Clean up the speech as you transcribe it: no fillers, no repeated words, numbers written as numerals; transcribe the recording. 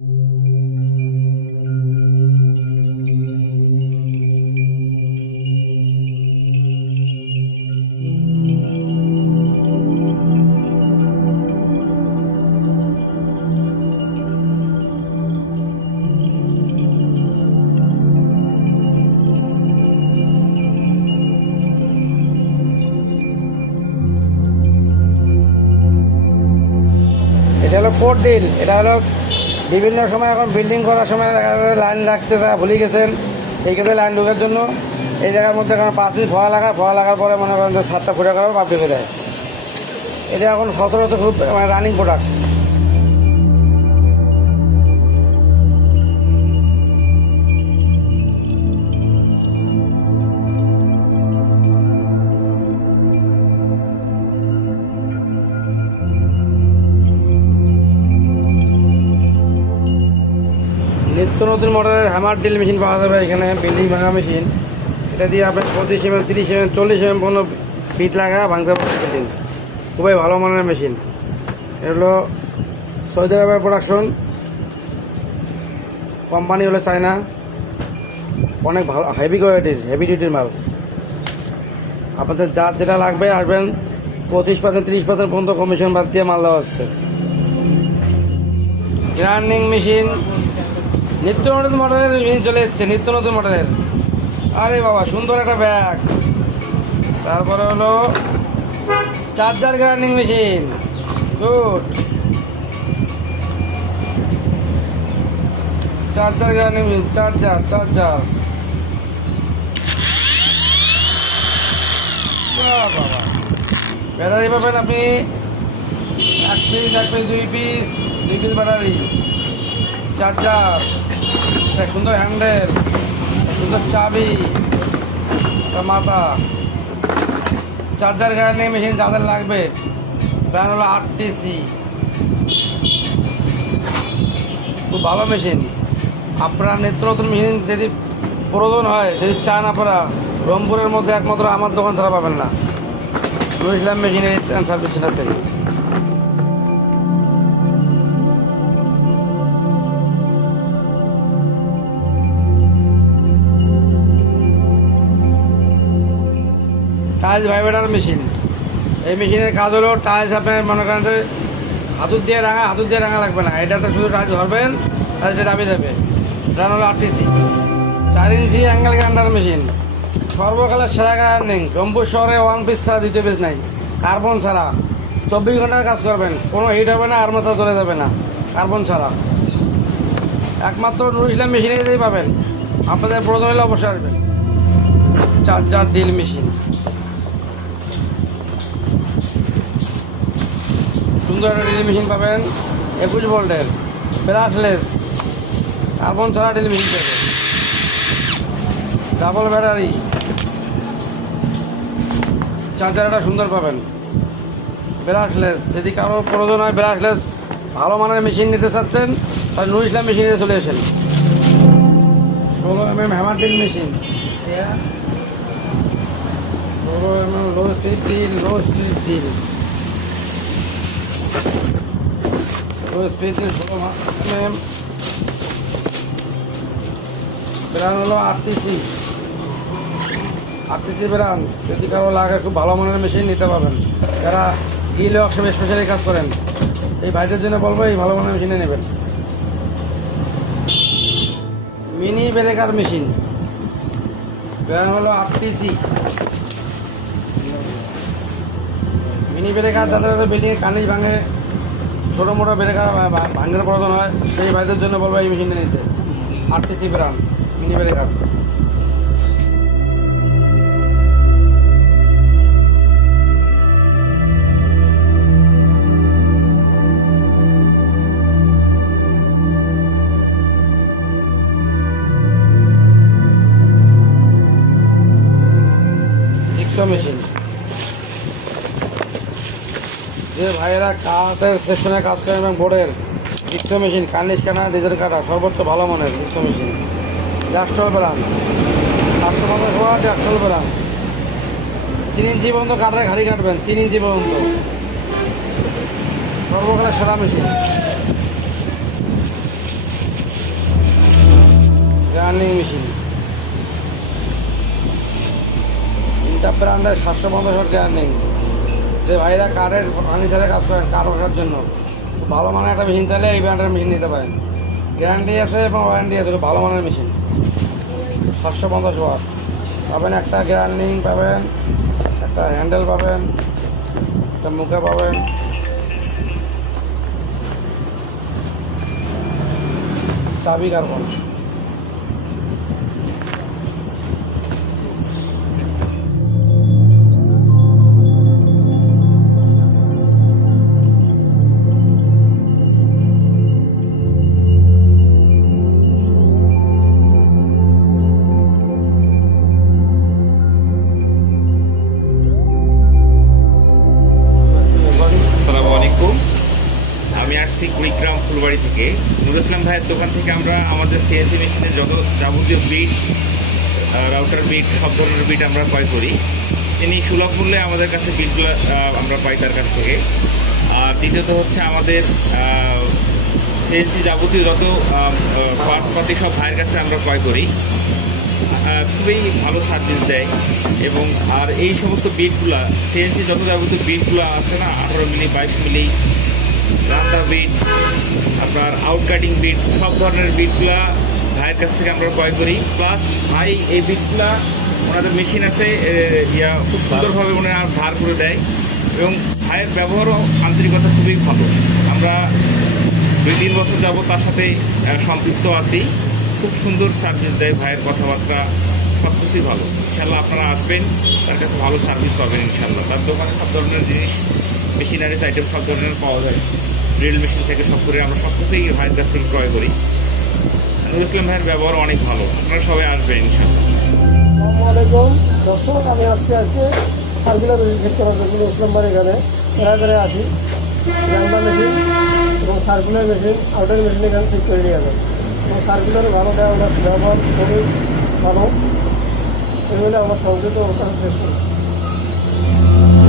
এটা হলো port deal. এটা হলো বিভিন্ন সময় এখন বিল্ডিং করার সময় লাইন রাখতে ভুলে গেছেন, এই ক্ষেত্রে লাইন ঢোকার জন্য এই জায়গার মধ্যে এখন 5 ইঞ্চ ফোয়া লাগার পরে মনে করেন যে 7টা ফুটা করার পাপ দিয়ে দেয়। এটা এখন সচরাচর খুব রানিং প্রোডাক্ট। নিত্য নতুন মডেলের হ্যামার ড্রিল মেশিন পাওয়া যাবে এখানে, বিল্ডিং ভাঙা মেশিন। এটা দিয়ে আপনি 25 mm 30 mm 40 mm পর্যন্ত ফিট লাগা ভাঙতে পারবেন বিল্ডিং। খুবই ভালো মানের মেশিন। এগুলো সৌদি আরবের প্রোডাকশন, কোম্পানি হলো চায়না। অনেক ভালো হেভি কোয়ালিটির, হেভি ডিউটির মাল। আপনাদের যার যেটা লাগবে আসবেন, 25% 30% পর্যন্ত কমিশন বাদ দিয়ে মাল দেওয়া হচ্ছে। গ্রাইন্ডিং মেশিন নিত্য নতুন মডেলের মেশিন চলে এসছে, নিত্য নতুন মডেলের। আরে বাবা সুন্দর একটা ব্যাগ। তারপরে হলো charger grinding machine, good. Charger grinding machine, charger বাবা। ব্যাটারি পাবেন আপনি 1 পিস 2 পিস ব্যাটারি, চার্জার, সুন্দর হ্যান্ডেল, সুন্দর চাবি, মাথা। চার্জার গ্রাইন্ডিং মেশিন যাদের লাগবে, ব্র্যান্ড হলো RTC। খুব ভালো মেশিন। আপনারা নিত্য নতুন মেশিন যদি প্রয়োজন হয়, যদি চান আপনারা, রংপুরের মধ্যে একমাত্র আমার দোকান ছাড়া পাবেন না, Nur Islam machine and service centre থেকে। Tiles vibrator machine. এই মেশিনের কাজ হলো টাইলস আপনার মনে করেন যে হাতুর দিয়ে রাঙা লাগবে না, এটাতে শুধু টাইলস ধরবেন আর সেটা দাবি যাবে। এটা হলো RTC 4 inch angle grinder machine. সর্বকালের সেরা গ্রাইন্ডিং। রংপুর শহরে 1 পিস ছাড়া 2 পিস নাই, কার্বন ছাড়া 24 ঘন্টার কাজ করবেন, কোনো হিট হবে না, আর মাথা ধরে যাবে না, কার্বন ছাড়া। একমাত্র নুর ইসলাম মেশিনে যেতেই পাবেন। আপনাদের প্রয়োজন হলে অবশ্যই আসবেন। চার্জার ড্রিল মেশিন, সুন্দর একটা ড্রিল মেশিন পাবেন, 21 ভোল্টের, ব্রাশলেস, কার্বন ছাড়া ড্রিল মেশিন পাবেন, ডাবল ব্যাটারি, চার্জার একটা সুন্দর পাবেন, ব্রাশলেস। যদি কারো প্রয়োজন হয় ব্রাশলেস ভালো মানের মেশিন নিতে চাচ্ছেন, তাহলে নুর ইসলাম মেশিন নিতে চলে আসেন। 16 mm hammer drill machine, 16 mm low speed drill, low speed 16 mm। Brand হলো RTC ব্র্যান্ড। যদি কারো লাগে খুব ভালো মানের মেশিন নিতে পারবেন। যারা গিল ওয়ার্কশপ স্পেশালি কাজ করেন, এই ভাইদের জন্য বলবো এই ভালো মানের মেশিনে নেবেন। মিনি ব্রেকার মেশিন, ব্র্যান্ড হলো RTC। মিনি ব্রেকার যাদের বিল্ডিংয়ে কানিজ ভাঙে, ছোটো মোটো ব্রেকার ভাঙের প্রয়োজন হয়, সেই ভাইদের জন্য বলবো এই মেশিনটা নিতে। RTC brand mini breaker. Machine, যে ভাইয়েরা কাঠের সেকশনে কাজ করেন এবং বোর্ডের, জিক্সো মেশিন, কার্নিশ কাটা, ডিজেল কাটা, সর্বোচ্চ ভালো মানের জিক্সো মেশিন। ডাস্টল ব্র্যান্ড, 850 হওয়া ডাস্টল ব্র্যান্ড। 3 ইঞ্চি পর্যন্ত কাঠের ঘাড়ি কাটবেন, 3 ইঞ্চি পর্যন্ত, সর্বকালের সেরা মেশিন। গ্রাইন্ডিং মেশিন, ইন্টার ব্র্যান্ডের 750 ওয়াট গ্রাইন্ডিং। যে ভাইরা কাঠের ফার্নিচারে কাজ করেন, কাঠ বসার জন্য ভালো মানের একটা মেশিন চাইলে এই ব্র্যান্ডের মেশিন নিতে পারেন। গ্যারান্টি আছে এবং ওয়ারেন্টি আছে, ভালো মানের মেশিন। 750 ওয়াট পাবেন, একটা গ্রাইন্ডিং পাবেন, একটা হ্যান্ডেল পাবেন, একটা মুখে পাবেন, চাবি কার্বন। আসসালামু আলাইকুম, আমি আসছি কুড়িগ্রাম ফুলবাড়ি থেকে। নুরুল ইসলাম ভাইয়ের দোকান থেকে আমরা আমাদের সিএনসি মেশিনের যত যাবতীয় বিট, রাউটার বিট, সব ধরনের বিট আমরা ক্রয় করি। তিনি সুলভ মূল্যে আমাদের কাছে বিটগুলো আমরা পাই তার কাছ থেকে। আর দ্বিতীয়ত হচ্ছে আমাদের সিএনসি যাবতীয় যত পার্টসপাতি সব ভাইয়ের কাছে আমরা ক্রয় করি। খুবই ভালো সার্ভিস দেয়। এবং আর এই সমস্ত বিটগুলা সিএনসি যত যাবতীয় বিটগুলো আছে না, 18 মিলি, 22 মিলি, রান্দা বিট, আপনার আউটকাটিং বিট, সব ধরনের বিটগুলা ভাইয়ের কাছ থেকে আমরা ক্রয় করি। প্লাস ভাই এই বিটগুলা ওনাদের মেশিন আছে, খুব সুন্দরভাবে ওনারা ধার করে দেয়। এবং ভাইয়ের ব্যবহারও আন্তরিকতা খুবই ভালো। আমরা 2-3 বছর যাবত তার সাথে সম্পৃক্ত আছি। খুব সুন্দর সার্ভিস দেয়, ভাইয়ের কথাবার্তা সব কিছুই ভালো। ইনশাল্লাহ আপনারা আসবেন, তার কাছে ভালো সার্ভিস পাবেন ইনশাল্লাহ। তার দোকানে সব ধরনের জিনিস, মেশিনারিজ আইটেম সব ধরনের পাওয়া যায়। ড্রিল মেশিন থেকে সব করে আমরা সব কিছুই ভাইয়ের কাছ থেকে ক্রয় করি। নুরুল ইসলাম ভাইয়ের ব্যবহার অনেক ভালো। আপনারা সবাই আসবেন ইনশাল্লাহ। আসসালামু আলাইকুম দর্শক, আমি আসছি আজকে সার্কুলার মেশিন ঠিক করার জন্য ইসলাম বাড়ি। এখানে এলাকায় আসি, রান্না মেশিন এবং সার্কুলার মেশিন, আউটার মেশিন এখানে ঠিক করে নিয়ে যাবেন। এবং সার্কুলারে ভালো দেওয়া ব্যবহার খুবই ভালো। এগুলো আমার সংযুক্ত শেষ করি।